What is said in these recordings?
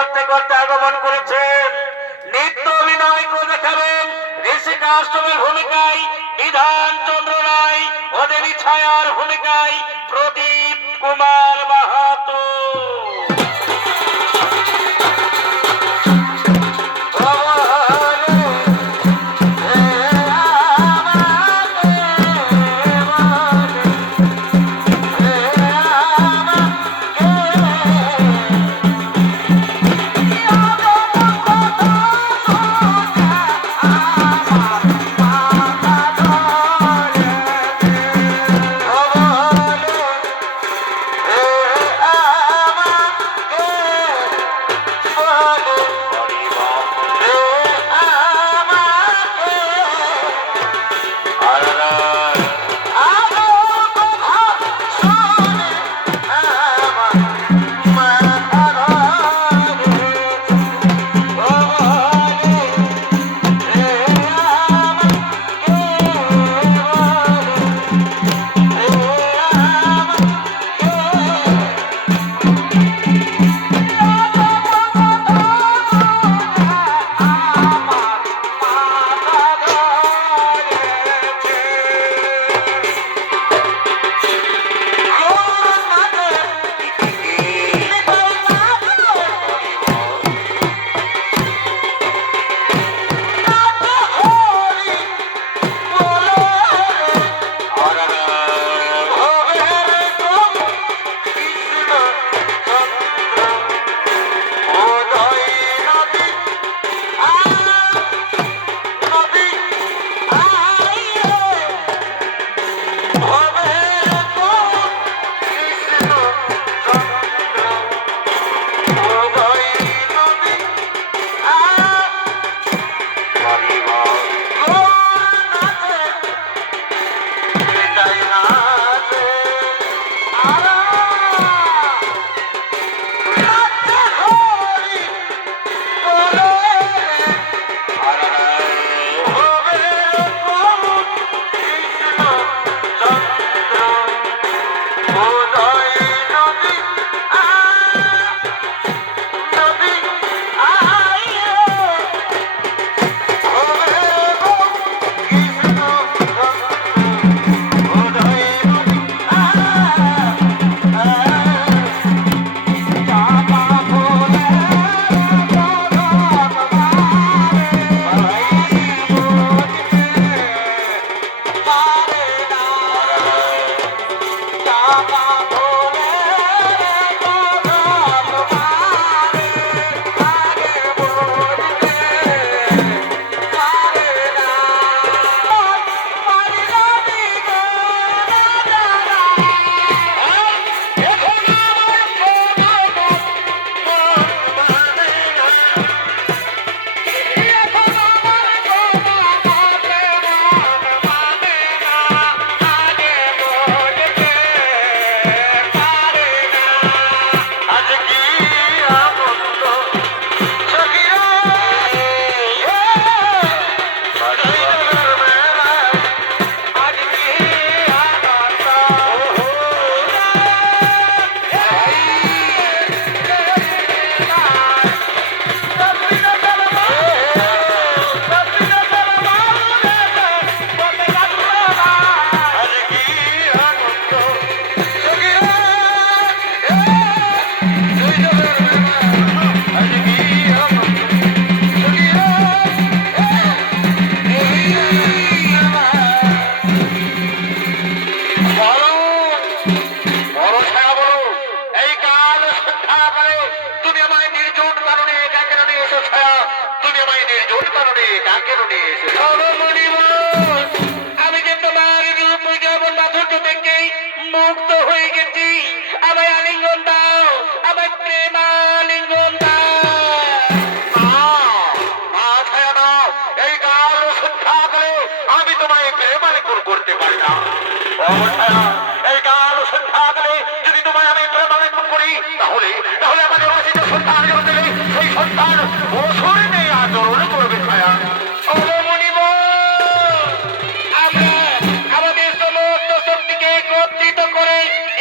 করতে করতে আগমন করেছেন। নৃত্য অভিনয় করে দেখাবেন ঋষিকা অষ্টমের ভূমিকায় বিধান চন্দ্র রায়, ওদেরই ছায়ার ভূমিকায় প্রদীপ কুমার মাহাতো।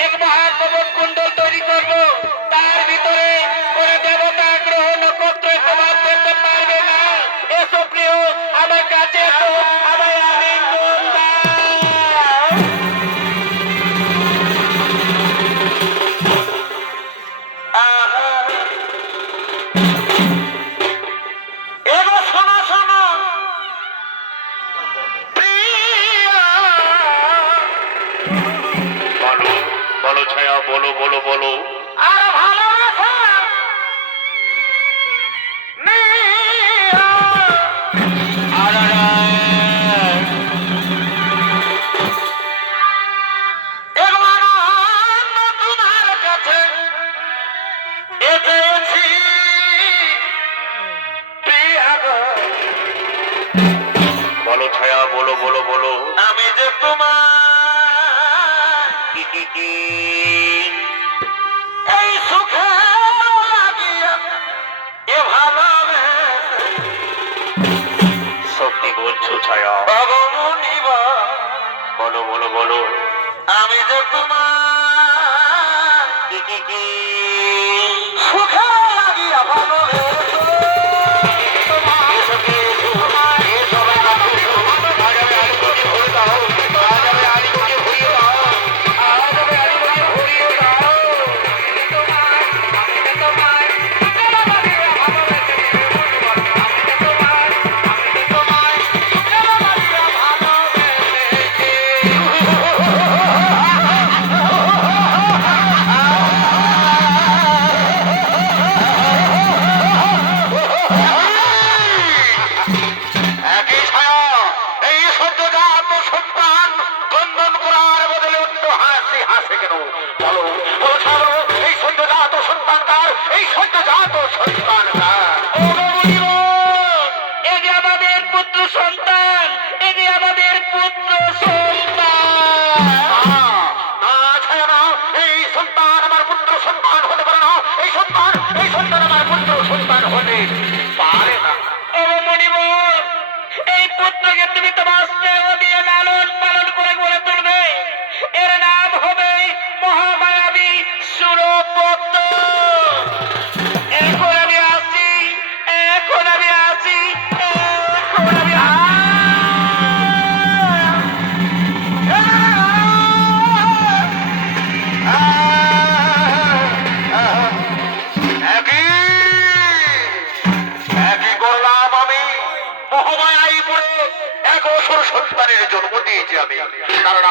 এক মহাপ্রবত কুণ্ডল তৈরি করব, তার ভিতরে করে দেবতা গ্রহণ কি এই সুখে লাগিয়া এ ভালোবেসে সত্যি বলছো ছায়া ভগবনিবা বলো বলো বলো আমি যে তোমার কি সুখে লাগিয়া ভালোবেসে তুমি তোমার স্নেহ দিয়ে লালন পালন করে গড়ে তুলবে এর নাম হবে মহামায়াবী সুরপদ্ম এখন আমি আসি এখন আমি আসি এখন আমি সন্তানের জন্ম দিয়েছি আমি কারণ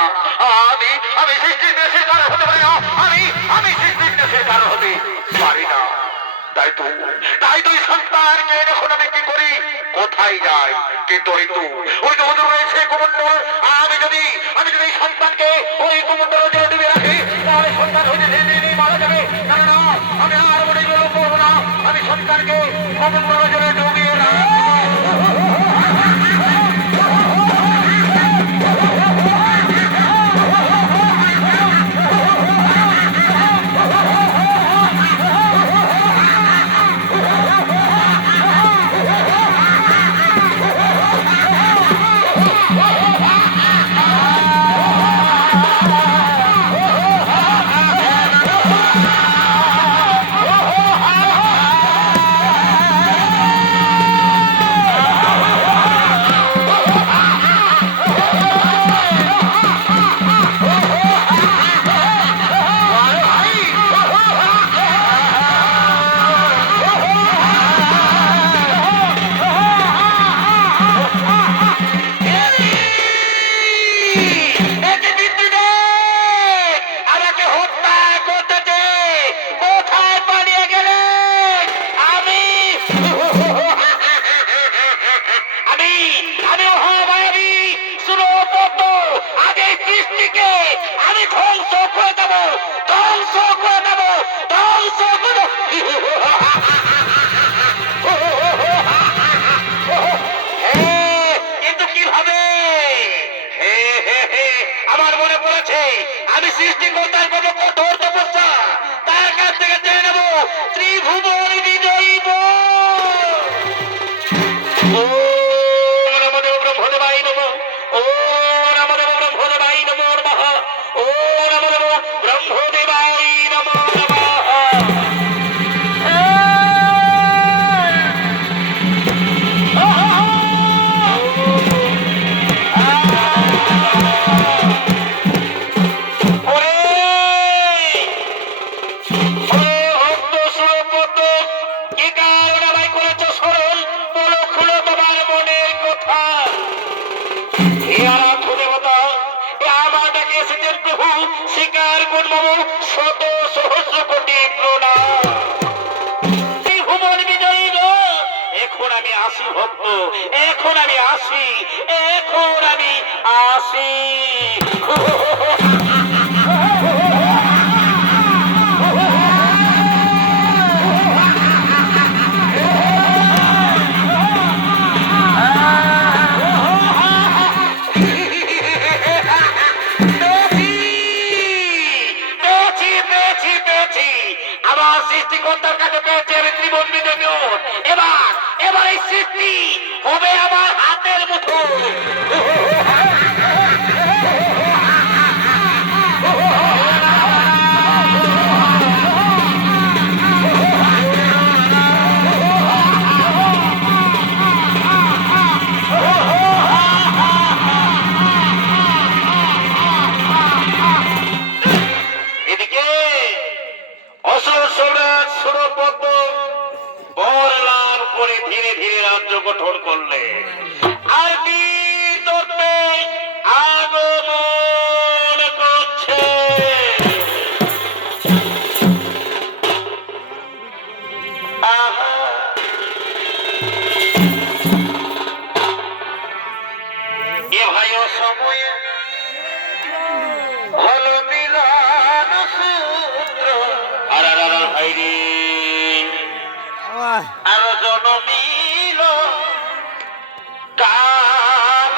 আমি সৃষ্টির দেশের কারণ হতে পারি না আমি সৃষ্টির দেশের কারণ হতে পারি না তাই তো সন্তানকে যখন আমি কি করি কোথায় যাই কিন্তু ওই তো রয়েছে কুমন্ডল আমি যদি এই সন্তানকে ওই কুমন্ডল জলে ডুবে রাখি তাহলে সন্তান হইতে ধীরে মারা যাবে কারণ আমি আর মনে করবো না আমি সন্তানকে কুমন্ডল জলে ডুবিয়ে রাখি আমি সৃষ্টিকর্তার কত কঠোর তপস্যা তার কাছ থেকে জেনে নেব ত্রিভুবন বিজয়ী নমদেব ব্রহ্মদেবাই নম ও নমদেব ব্রহ্মদেবাই নমো নমঃ ও নমদেব ব্রহ্মদেবাই নমো শিকার করব শত সহস্র কোটি প্রণাম ত্রিভুবন বিজয়ী এখন আমি আসি ভক্ত এখন আমি আসি সৃষ্টিকর্তার কাছে পেয়েছি আমি ত্রিবন্ধী দেবীর। এবার এবার এই সৃষ্টি হবে আমার হাতের মুঠো। এদিকে অসুর সম্রাট সুরপদ্ম বর লাভ করে ধীরে ধীরে রাজ্য গঠন করলে আর তত্ত্বে আগমন করছে। আহা, এ ভাই সময়ে হলো মিলন সূত্র। আর ভাই রে আর জনমিল কাল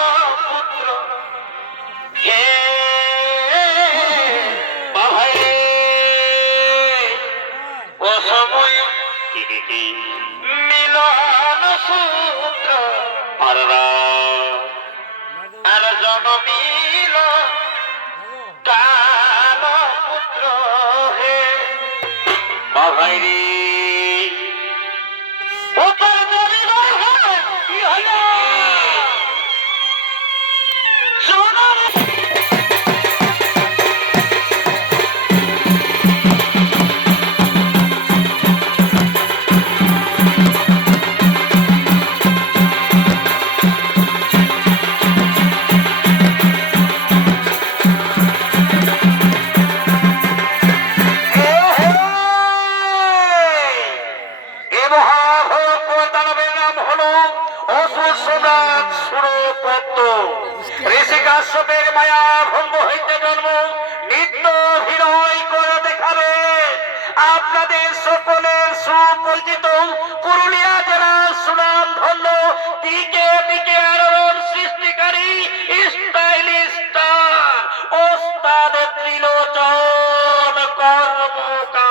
পুত্র হে ভাই ও সময় মিলন সূত্র আর জনমিল কাল পুত্র হে ভাই রে ঋষিকাশ্যপের মায়া ভঙ্গ হইতে জন্ম নিত্য অভিনয় করে দেখাবে আপনাদের সকলের সুপরিচিত পুরুলিয়া জেলার সুনাম ধন্য দিকে দিকে আলোড়ন সৃষ্টিকারী স্টাইলিশ স্টার ওস্তাদ ত্রিলোচন কর্মকার।